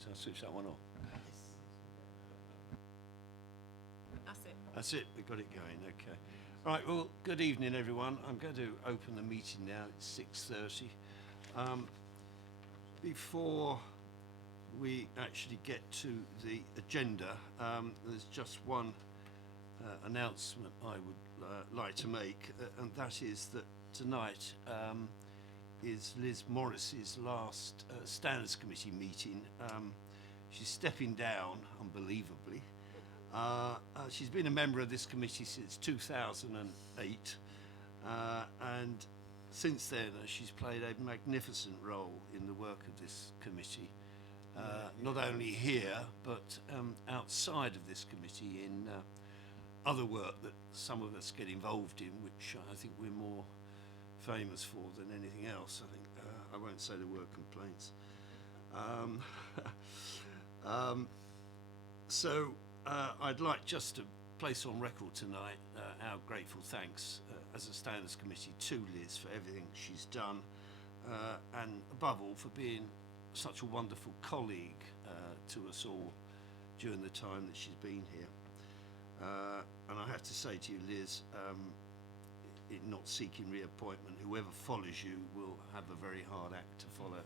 So I'll switch that one off. That's it. That's it, we got it going, okay. Right, well, good evening everyone. I'm going to open the meeting now, it's 6:30. Before we actually get to the agenda, there's just one announcement I would like to make, and that is that tonight is Liz Morris's last Standards Committee meeting. She's stepping down, unbelievably. She's been a member of this committee since 2008, and since then she's played a magnificent role in the work of this committee, not only here but outside of this committee in other work that some of us get involved in, which I think we're more famous for than anything else. I think I won't say the word complaints. So I'd like just to place on record tonight our grateful thanks as a Standards Committee to Liz for everything she's done, and above all for being such a wonderful colleague to us all during the time that she's been here. And I have to say to you, Liz, in not seeking reappointment, whoever follows you will have a very hard act to follow.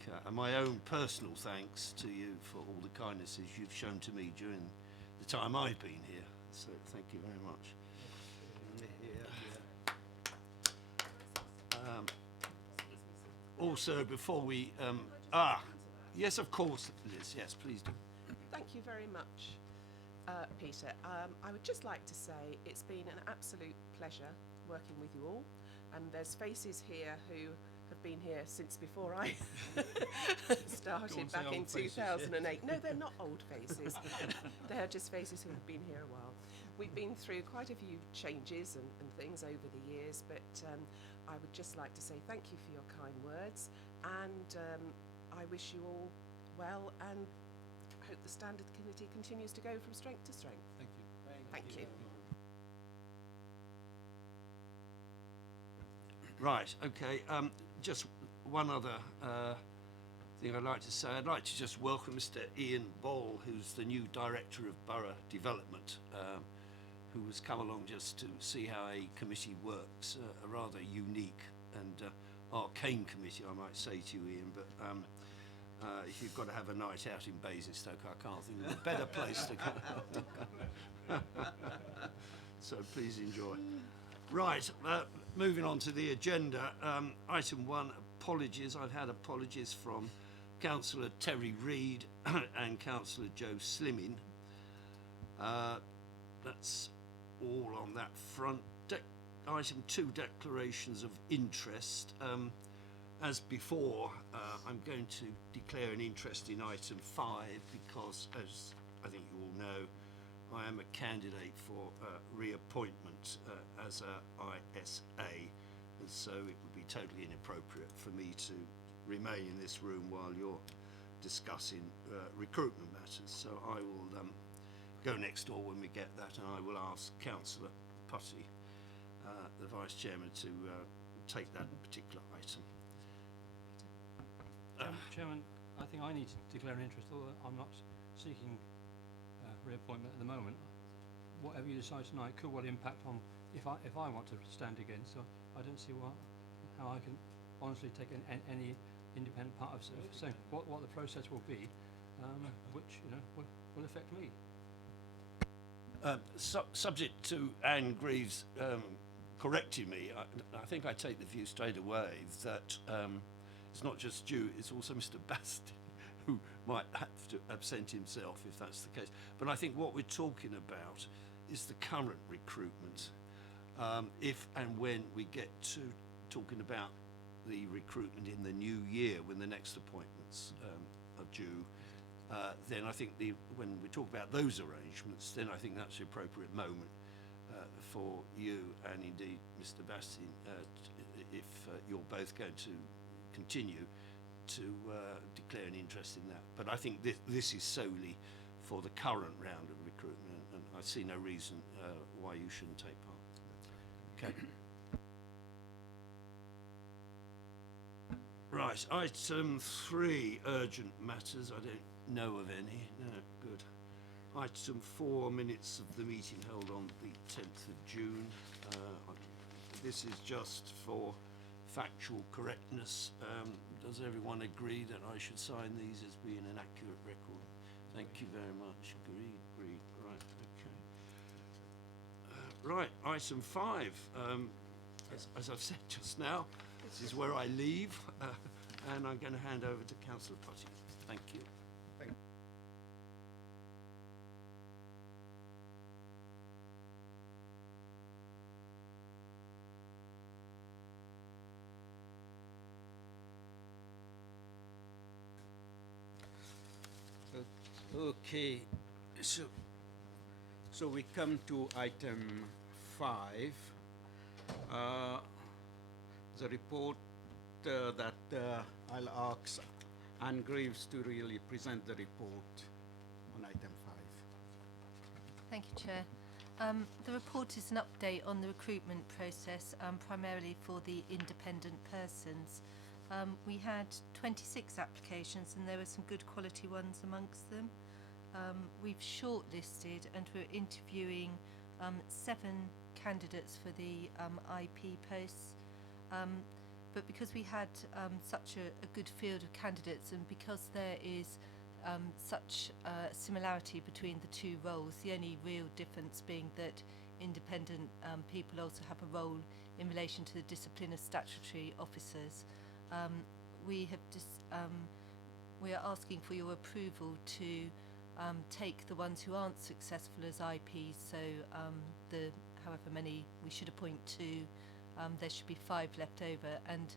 Okay. And my own personal thanks to you for all the kindnesses you've shown to me during the time I've been here. So thank you very much. Also, before we... yes, of course, Liz. Yes, please do. Thank you very much, Peter. I would just like to say it's been an absolute pleasure working with you all. And there's faces here who have been here since before I started back in 2008. No, they're not old faces. They're just faces who have been here a while. We've been through quite a few changes and things over the years, but I would just like to say thank you for your kind words, and I wish you all well, and hope the Standard Committee continues to go from strength to strength. Thank you. Thank you. Right, okay. Just one other thing I'd like to say. I'd like to just welcome Mr. Ian Ball, who's the new Director of Borough Development, who has come along just to see how a committee works, a rather unique and arcane committee, I might say to you, Ian, but if you've got to have a night out in Basingstoke, I can't think of a better place to go. So please enjoy. Right, moving on to the agenda. Item 1, apologies. I've had apologies from Councillor Terry Reid and Councillor Joe Slimming. That's all on that front. Item 2, declarations of interest. As before, I'm going to declare an interest in item 5 because, as I think you all know, I am a candidate for reappointment as a ISA, and so it would be totally inappropriate for me to remain in this room while you're discussing recruitment matters. So I will go next door when we get that, and I will ask Councillor Putty, the Vice Chairman, to take that particular item. Chairman, I think I need to declare an interest, although I'm not seeking reappointment at the moment. Whatever you decide tonight could well impact on if I want to stand again. So I don't see how I can honestly take any independent part of saying what the process will be, which will affect me. Subject to Anne Greaves correcting me, I think I take the view straight away that it's not just you, it's also Mr. Bastin who might have to absent himself if that's the case. But I think what we're talking about is the current recruitment. If and when we get to talking about the recruitment in the new year, when the next appointments are due, then I think when we talk about those arrangements, then I think that's the appropriate moment for you and indeed Mr. Bastin, if you're both going to continue to declare an interest in that. But I think this is solely for the current round of recruitment, and I see no reason why you shouldn't take part. Okay. Right, item 3, urgent matters. I don't know of any. No, good. Item 4, minutes of the meeting held on the 10th of June. This is just for factual correctness. Does everyone agree that I should sign these as being an accurate record? Thank you very much. Agreed. Right, okay. Right, item 5. As I've said just now, this is where I leave, and I'm going to hand over to Councillor Putty. Thank you. Okay, so we come to item 5, the report that I'll ask Anne Greaves to really present the report on item 5. Thank you, Chair. The report is an update on the recruitment process, primarily for the independent persons. We had 26 applications and there were some good quality ones amongst them. We've shortlisted and we're interviewing 7 candidates for the IP posts. But because we had such a good field of candidates and because there is such similarity between the two roles, the only real difference being that independent people also have a role in relation to the discipline of statutory officers. We are asking for your approval to take the ones who aren't successful as IPs, so the however many we should appoint to, there should be 5 left over, and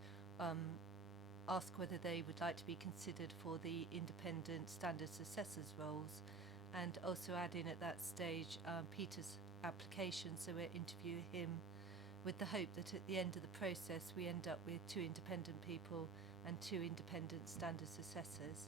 ask whether they would like to be considered for the independent standards assessors roles, and also add in at that stage Peter's application, so we'll interview him with the hope that at the end of the process we end up with 2 independent people and 2 independent standards assessors.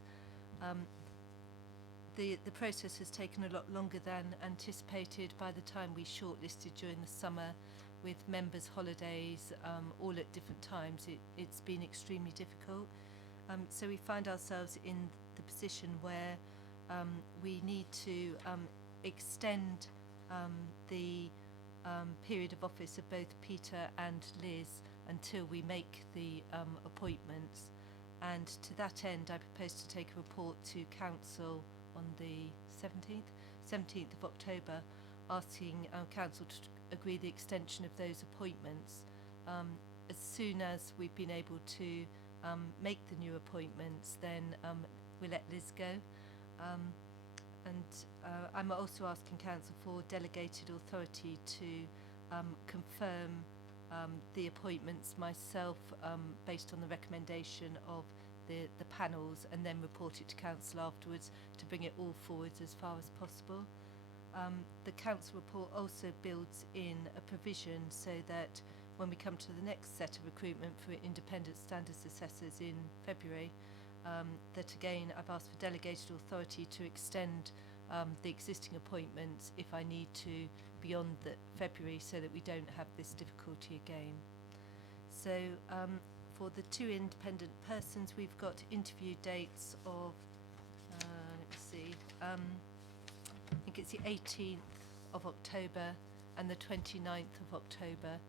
The process has taken a lot longer than anticipated. By the time we shortlisted during the summer, with members' holidays all at different times, it's been extremely difficult. So we find ourselves in the position where we need to extend the period of office of both Peter and Liz until we make the appointments. And to that end, I propose to take a report to Council on the 17th of October, asking Council to agree the extension of those appointments. As soon as we've been able to make the new appointments, then we'll let Liz go. I'm also asking Council for delegated authority to confirm the appointments myself based on the recommendation of the panels, and then report it to Council afterwards to bring it all forwards as far as possible. The Council report also builds in a provision so that when we come to the next set of recruitment for independent standards assessors in February, that again I've asked for delegated authority to extend the existing appointments if I need to beyond February, so that we don't have this difficulty again. So for the 2 independent persons, we've got interview dates of, I think it's the 18th of October and the 29th of October.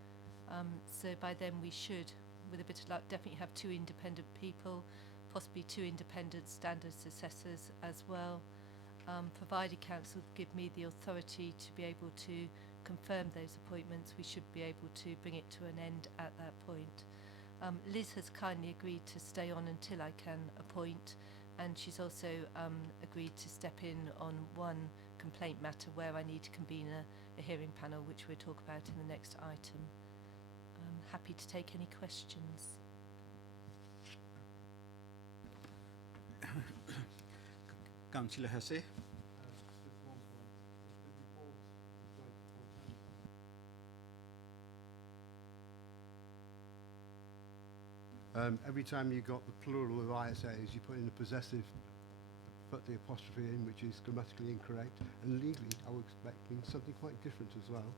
So by then we should, with a bit of luck, definitely have 2 independent people, possibly 2 independent standards assessors as well. Provided Council give me the authority to be able to confirm those appointments, we should be able to bring it to an end at that point. Liz has kindly agreed to stay on until I can appoint, and she's also agreed to step in on one complaint matter where I need to convene a hearing panel, which we'll talk about in the next item. I'm happy to take any questions. Councillor Hesse. Every time you got the plural of ISAs, you put in a possessive, put the apostrophe in, which is grammatically incorrect, and legally I would expect means something quite different as well.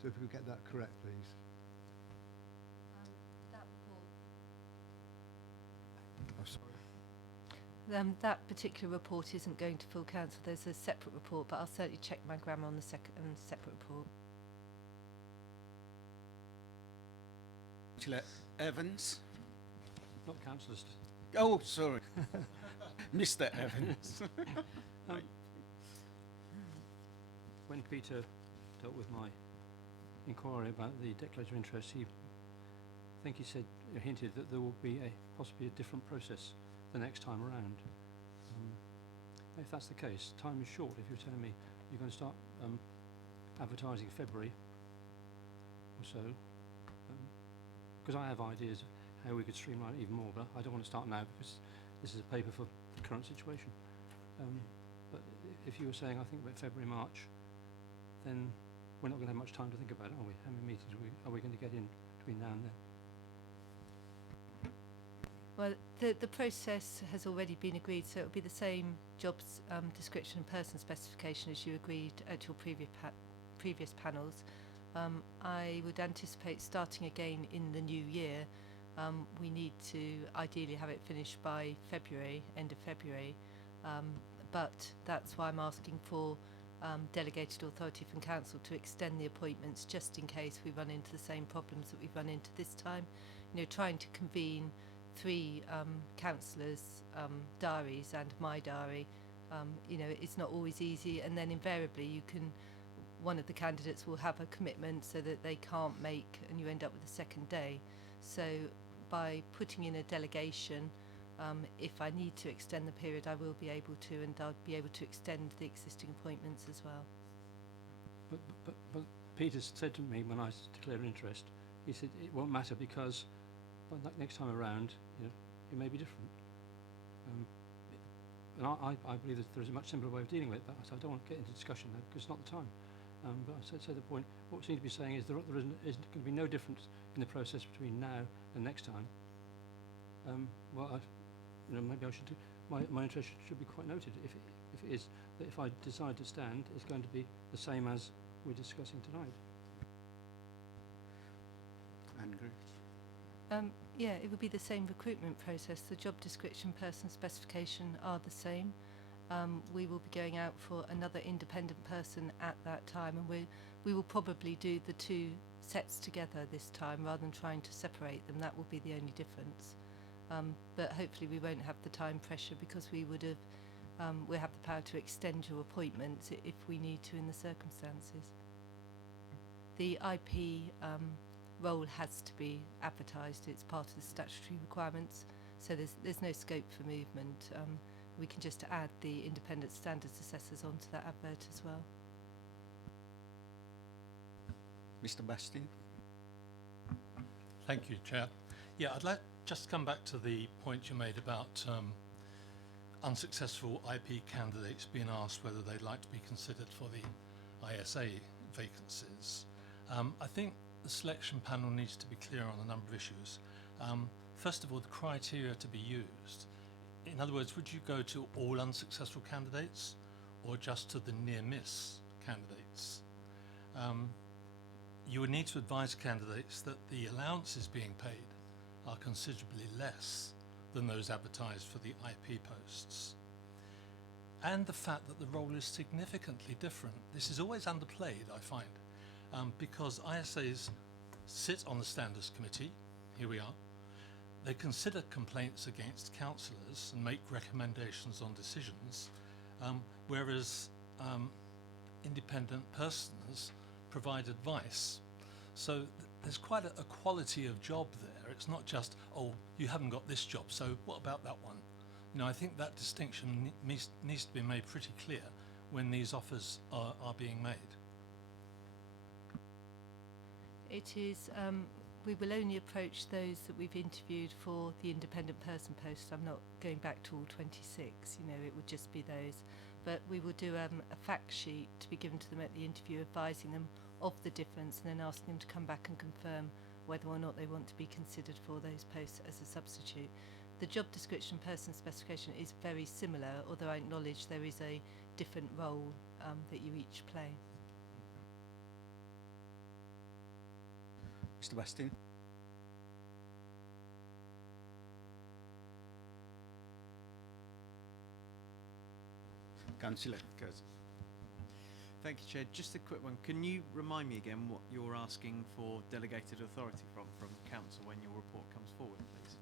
So if we could get that correct, please. That report. sorry. That particular report isn't going to full council. There's a separate report, but I'll certainly check my grammar on the separate report. Councillor Evans. Not councillors. Oh, sorry. Mr. Evans. When Peter dealt with my inquiry about the declaration of interest, I think he said, hinted that there will be possibly a different process the next time around. If that's the case, time is short. If you're telling me you're going to start advertising February or so, because I have ideas of how we could streamline it even more, but I don't want to start now because this is a paper for the current situation. But if you were saying, I think about February, March, then we're not going to have much time to think about it, are we? How many meetings are we going to get in between now and then? Well, the process has already been agreed, so it'll be the same jobs description and person specification as you agreed at your previous panels. I would anticipate starting again in the new year. We need to ideally have it finished by February, end of February, but that's why I'm asking for delegated authority from council to extend the appointments just in case we run into the same problems that we've run into this time. You know, trying to convene 3 councillors' diaries and my diary, you know, it's not always easy, and then invariably one of the candidates will have a commitment so that they can't make, and you end up with a second day. So by putting in a delegation, if I need to extend the period, I will be able to, and I'll be able to extend the existing appointments as well. But Peter said to me when I declared interest, he said it won't matter because next time around, you know, it may be different. And I believe that there is a much simpler way of dealing with it, but I don't want to get into discussion now because it's not the time. But I said the point, what we seem to be saying is there is going to be no difference in the process between now and next time. Well, maybe I should do, my interest should be quite noted if it is that if I decide to stand, it's going to be the same as we're discussing tonight. Andrew. Yeah, it would be the same recruitment process. The job description, person specification are the same. We will be going out for another independent person at that time, and we will probably do the 2 sets together this time rather than trying to separate them. That will be the only difference. But hopefully we won't have the time pressure because we have the power to extend your appointments if we need to in the circumstances. The IP role has to be advertised. It's part of the statutory requirements, so there's no scope for movement. We can just add the independent standards assessors onto that advert as well. Mr. Bastin. Thank you, Chair. Yeah, I'd like just to come back to the point you made about unsuccessful IP candidates being asked whether they'd like to be considered for the ISA vacancies. I think the selection panel needs to be clear on a number of issues. First of all, the criteria to be used. In other words, would you go to all unsuccessful candidates or just to the near-miss candidates? You would need to advise candidates that the allowances being paid are considerably less than those advertised for the IP posts. And the fact that the role is significantly different. This is always underplayed, I find, because ISAs sit on the Standards Committee, here we are. They consider complaints against councillors and make recommendations on decisions, whereas independent persons provide advice. So there's quite a quality of job there. It's not just, oh, you haven't got this job, so what about that one? You know, I think that distinction needs to be made pretty clear when these offers are being made. It is, we will only approach those that we've interviewed for the independent person post. I'm not going back to all 26, you know, it would just be those. But we will do a fact sheet to be given to them at the interview, advising them of the difference and then asking them to come back and confirm whether or not they want to be considered for those posts as a substitute. The job description person specification is very similar, although I acknowledge there is a different role that you each play. Mr. Bastin. Councillor Curzon. Thank you, Chair. Just a quick one. Can you remind me again what you're asking for delegated authority from Council when your report comes forward, please?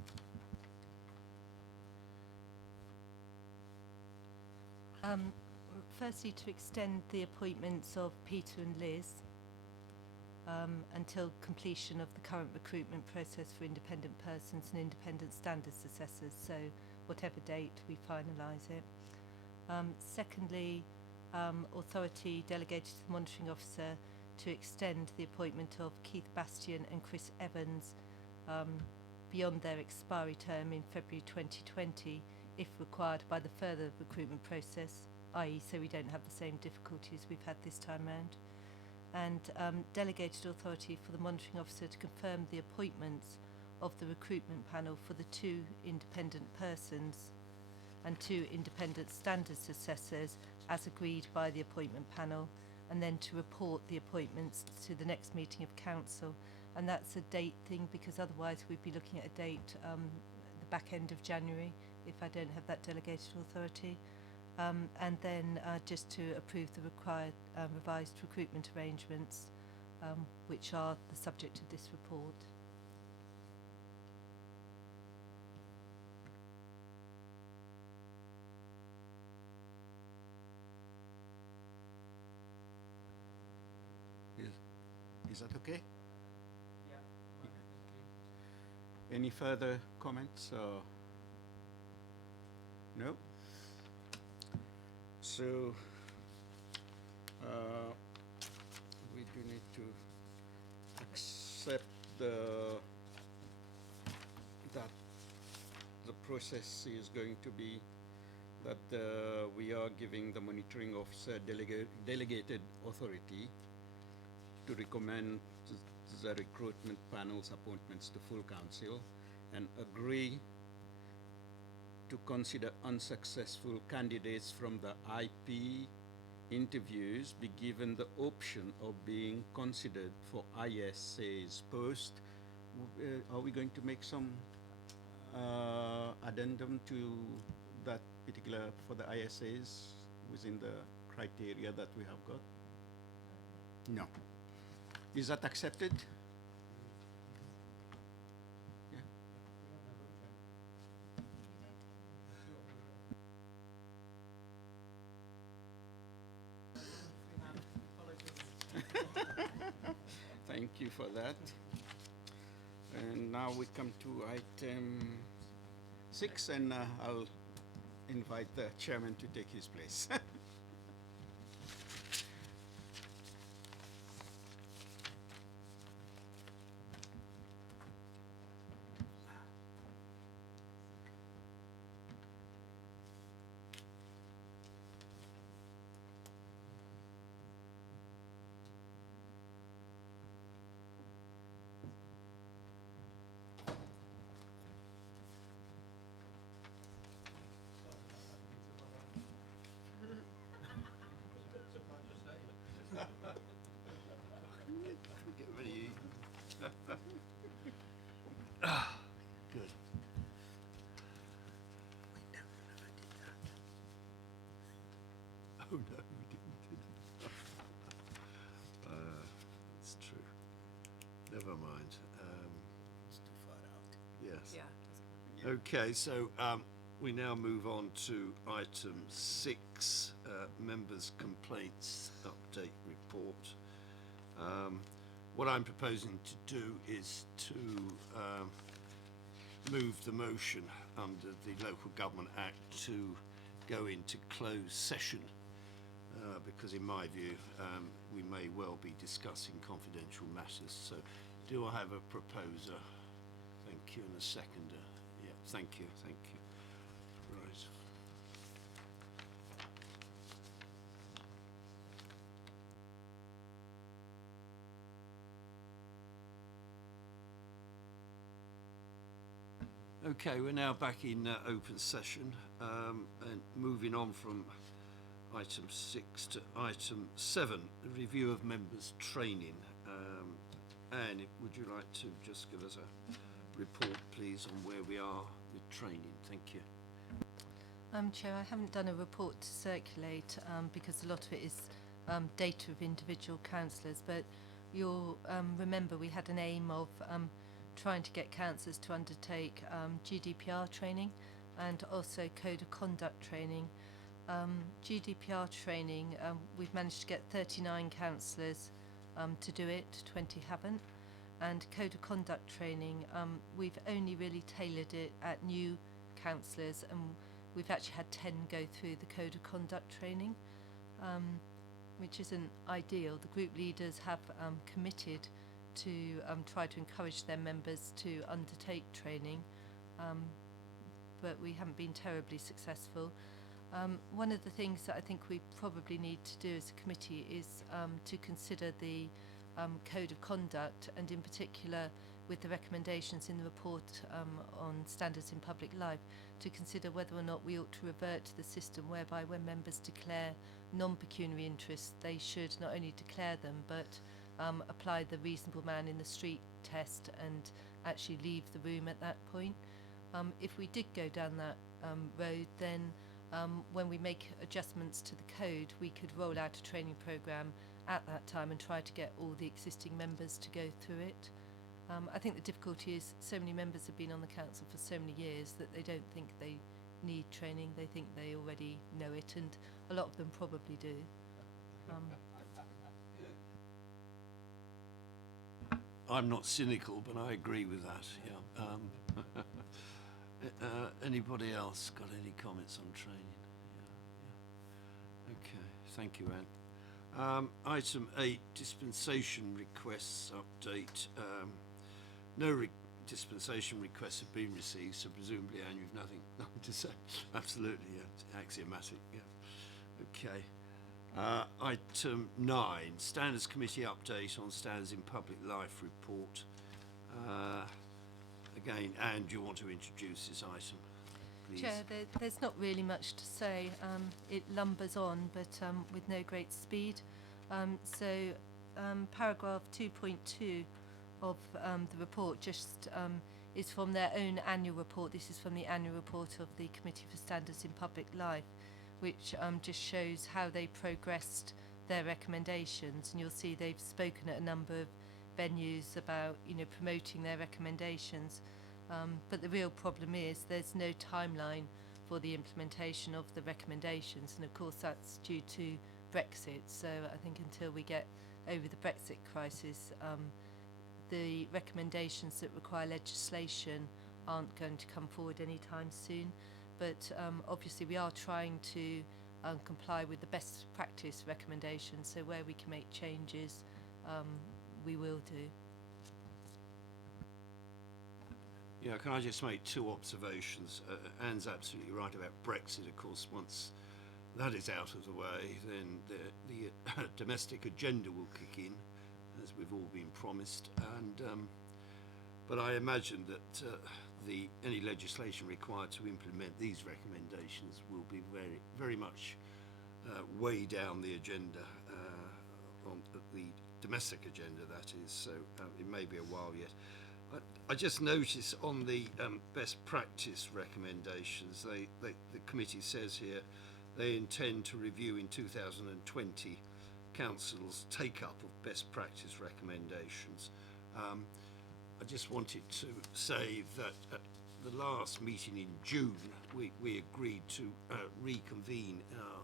Firstly, to extend the appointments of Peter and Liz until completion of the current recruitment process for independent persons and independent standards assessors, so whatever date we finalise it. Secondly, authority delegated to the monitoring officer to extend the appointment of Keith Bastian and Chris Evans beyond their expiry term in February 2020 if required by the further recruitment process, i.e. so we don't have the same difficulties we've had this time round. And delegated authority for the monitoring officer to confirm the appointments of the recruitment panel for the 2 independent persons and 2 independent standards assessors as agreed by the appointment panel, and then to report the appointments to the next meeting of council. And that's a date thing, because otherwise we'd be looking at a date the back end of January if I don't have that delegated authority. And then just to approve the required revised recruitment arrangements which are the subject of this report. Is that okay? Any further comments? No? So, we do need to accept that the process is going to be that we are giving the monitoring officer delegated authority to recommend the recruitment panel's appointments to full council and agree to consider unsuccessful candidates from the IP interviews be given the option of being considered for ISA's post. Are we going to make some addendum to that particular for the ISAs within the criteria that we have got? No. Is that accepted? Yeah. Thank you for that. And now we come to item 6, and I'll invite the chairman to take his place. Get ready. Good. Oh no, we didn't. It's true. Never mind. It's too far out. Yes. Yeah. Okay, so we now move on to item 6, members' complaints update report. What I'm proposing to do is to move the motion under the Local Government Act to go into closed session because in my view we may well be discussing confidential matters. So do I have a proposer? Thank you, and a seconder. Yeah, thank you, thank you. Right. Okay, we're now back in open session and moving on from item 6 to item 7, the review of members' training. Anne, would you like to just give us a report, please, on where we are with training? Thank you. Chair, I haven't done a report to circulate because a lot of it is data of individual councillors, but you'll remember we had an aim of trying to get councillors to undertake GDPR training and also code of conduct training. GDPR training, we've managed to get 39 councillors to do it, 20 haven't. And code of conduct training, we've only really tailored it at new councillors, and we've actually had 10 go through the code of conduct training, which isn't ideal. The group leaders have committed to try to encourage their members to undertake training, but we haven't been terribly successful. One of the things that I think we probably need to do as a committee is to consider the code of conduct, and in particular with the recommendations in the report on standards in public life, to consider whether or not we ought to revert to the system whereby when members declare non-pecuniary interests, they should not only declare them but apply the reasonable man in the street test and actually leave the room at that point. If we did go down that road, then when we make adjustments to the code, we could roll out a training programme at that time and try to get all the existing members to go through it. I think the difficulty is so many members have been on the council for so many years that they don't think they need training. They think they already know it, and a lot of them probably do. I'm not cynical, but I agree with that. Yeah. Anybody else got any comments on training? Yeah. Okay. Thank you, Anne. Item 8, dispensation requests update. No dispensation requests have been received, so presumably, Anne, you've nothing to say. Absolutely, yeah. It's axiomatic, yeah. Okay. Item 9, Standards Committee update on Standards in Public Life report. Again, Anne, do you want to introduce this item, please? Chair, there's not really much to say. It lumbers on, but with no great speed. Paragraph 2.2 of the report just is from their own annual report. This is from the annual report of the Committee for Standards in Public Life, which just shows how they progressed their recommendations. And you'll see they've spoken at a number of venues about, promoting their recommendations. But the real problem is there's no timeline for the implementation of the recommendations, and of course that's due to Brexit. So I think until we get over the Brexit crisis, the recommendations that require legislation aren't going to come forward anytime soon. But obviously we are trying to comply with the best practice recommendations, so where we can make changes, we will do. Yeah, can I just make 2 observations? Anne's absolutely right about Brexit. Of course, once that is out of the way, then the domestic agenda will kick in, as we've all been promised. And but I imagine that any legislation required to implement these recommendations will be very, very much way down the agenda, on the domestic agenda, that is. So it may be a while yet. I just noticed on the best practice recommendations, the committee says here they intend to review in 2020 council's take-up of best practice recommendations. I just wanted to say that at the last meeting in June, we agreed to reconvene our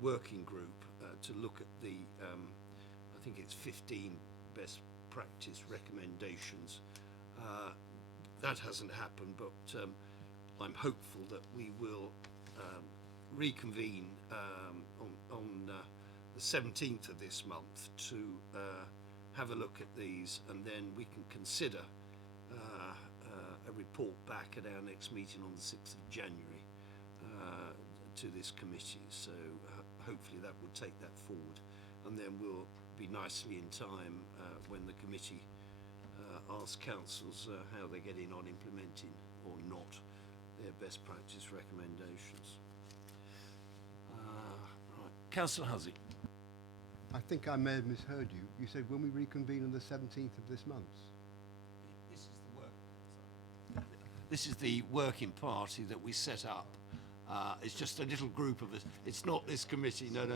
working group to look at the, I think it's 15 best practice recommendations. That hasn't happened, but I'm hopeful that we will reconvene on the 17th of this month to have a look at these, and then we can consider a report back at our next meeting on the 6th of January to this committee. So hopefully that will take that forward, and then we'll be nicely in time when the committee ask councils how they're getting on implementing or not their best practice recommendations. Right. Councillor Hussey. I think I may have misheard you. You said when we reconvene on the 17th of this month. This is the working party that we set up It's just a little group of us. It's not this committee. No.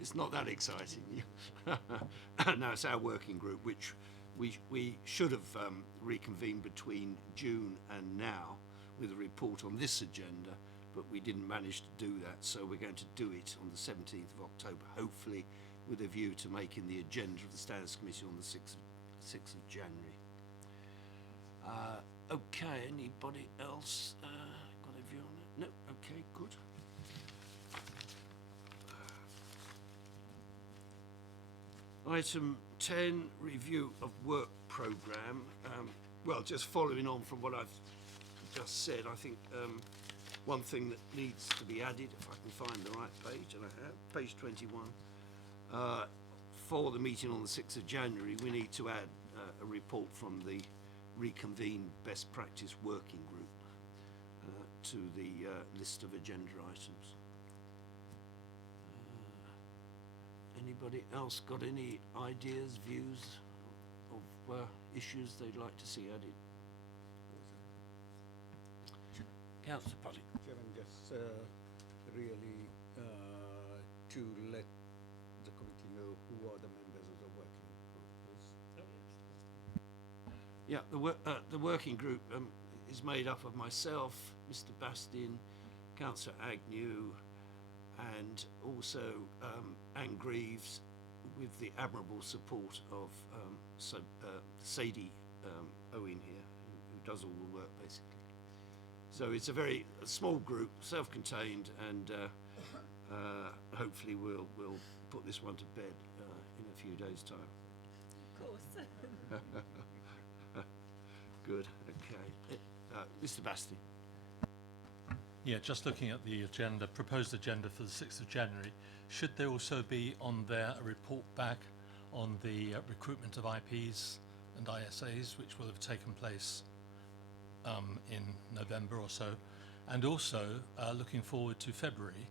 It's not that exciting. No, it's our working group, which we should have reconvened between June and now with a report on this agenda, but we didn't manage to do that. So we're going to do it on the 17th of October, hopefully with a view to making the agenda of the Standards Committee on the 6th of January. Okay, anybody else got a view on that? No? Okay, good. Item 10, review of work programme. Well, just following on from what I've just said, I think one thing that needs to be added, if I can find the right page, and I have, page 21, for the meeting on the 6th of January, we need to add a report from the reconvened best practice working group to the list of agenda items. Anybody else got any ideas, views of issues they'd like to see added? Councillor Putty. Chairman, just really to let the committee know who are the members of the working group, please. Yeah, the working group is made up of myself, Mr. Bastin, Councillor Agnew, and also Anne Greaves, with the admirable support of Sadie Owen here, who does all the work basically. So it's a very small group, self-contained, and hopefully we'll put this one to bed in a few days' time. Of course. Good. Okay, Mr. Bastin. Yeah, just looking at the agenda, proposed agenda for the 6th of January, should there also be on there a report back on the recruitment of IPs and ISAs, which will have taken place in November or so, and also looking forward to February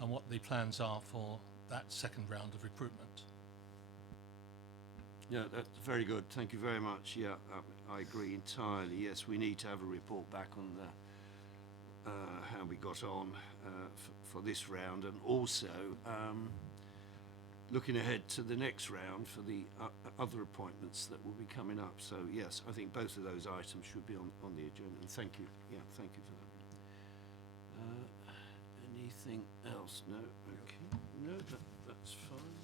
and what the plans are for that second round of recruitment? Yeah, that's very good. Thank you very much. Yeah, I agree entirely. Yes, we need to have a report back on how we got on for this round, and also looking ahead to the next round for the other appointments that will be coming up. So yes, I think both of those items should be on the agenda, and thank you. Yeah, thank you for that. Anything else? No? Okay. No, that's fine.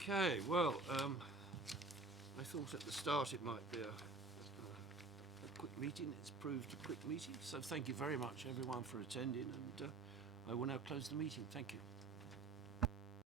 Okay, well, I thought at the start it might be a quick meeting. It's proved a quick meeting, so thank you very much everyone for attending, and I will now close the meeting. Thank you.